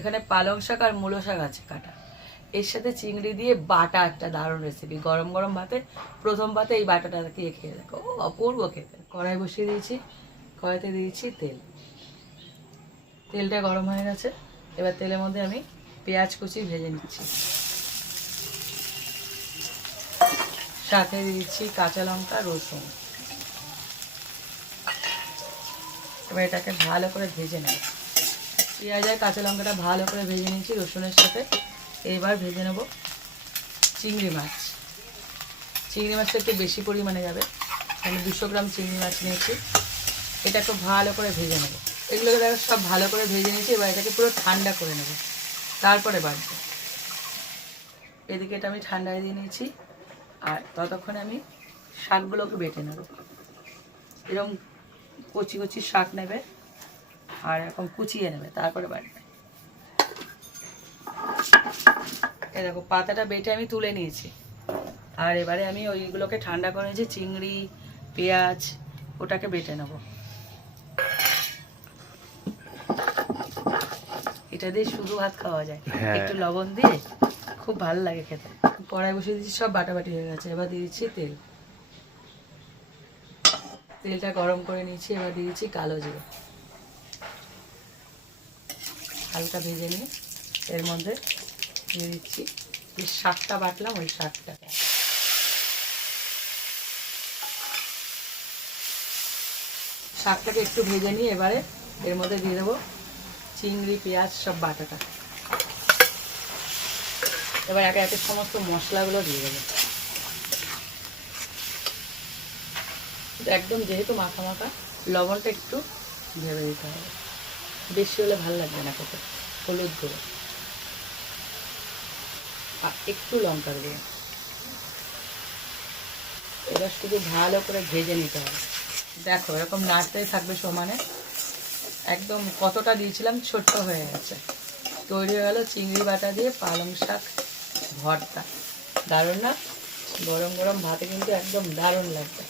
এখানে পালং শাক আর মূলো শাক আছে কাটা, এর সাথে চিংড়ি দিয়ে বাটা একটা দারুণ রেসিপি। গরম গরম ভাতে প্রথম ভাতে এই বাটাটা দিয়ে খেয়ে দেখো, অপূর্ব খেতে। কড়াই বসিয়ে দিয়েছি, কড়াইতে দিয়েছি তেল, তেলটা গরম হয়ে গেছে। এবার তেলের মধ্যে আমি পেঁয়াজ কুচি ভেজে নিচ্ছি, সাথে দিচ্ছি কাঁচা লঙ্কা রসুন। এবার এটাকে ভালো করে ভেজে নেব। পেঁয়াজ আর কাঁচা লঙ্কাটা ভালো করে ভেজে নিয়েছি রসুনের সাথে। এবার ভেজে নেব চিংড়ি মাছ। চিংড়ি মাছটা একটু বেশি পরিমাণে যাবে, আমি 200 গ্রাম চিংড়ি মাছ নিয়েছি। এটা খুব ভালো করে ভেজে নেব। এগুলোকে দেখো সব ভালো করে ভেজে নিয়েছি। এবার এটাকে পুরো ঠান্ডা করে নেব, তারপরে বাড়বো। এদিকে এটা আমি ঠান্ডায় দিয়ে নিয়েছি, আর ততক্ষণে আমি শাকগুলোকে বেটে নেব। এরকম কচি কচি শাক নেবে আর এরকম কুচিয়ে নেবে, তারপরে বাড়বে। এই দেখো পাতাটা বেটে আমি তুলে নিয়েছি। আর এবারে আমি ওইগুলোকে ঠান্ডা করে নিয়েছি, চিংড়ি পেঁয়াজ ওটাকে বেটে নেব। এটা দিয়ে শুধু ভাত খাওয়া যায়, একটু লবণ দিয়ে খুব ভালো লাগে খেতে। কড়াই বসিয়ে দিচ্ছি, সব বাটাবাটি হয়ে গেছে। এবার দিয়ে দিচ্ছি তেল, তেলটা গরম করে নিয়েছি। এবার দিয়ে দিচ্ছি কালো জিরে, হালকা ভেজে নিয়ে এর মধ্যে দিয়ে দিচ্ছি যে শাকটা বাটলাম, ওই শাকটা। শাকটাকে একটু ভেজে নিয়ে এবারে এর মধ্যে দিয়ে দেবো চিংড়ি পেঁয়াজ সব বাটাটা। এবার একে একে সমস্ত মশলাগুলো দিয়ে দেবো। একদম যেহেতু মাখা মাখা, লবণটা একটু ভেবে দিতে হবে, বেশি হলে ভালো লাগবে না খেতে। হলুদ গুঁড়ো আর একটু লঙ্কার গুঁড়ো। এবার শুধু ভালো করে ভেজে নিতে হবে। দেখো এরকম নাড়তেই থাকবে সমানে। একদম কতটা দিয়েছিলাম ছোট্ট হয়ে গেছে। তৈরি হয়ে গেল চিংড়ি বাটা দিয়ে পালং শাক ভর্তা। দারুণ না? গরম গরম ভাতে কিন্তু একদম দারুণ লাগবে।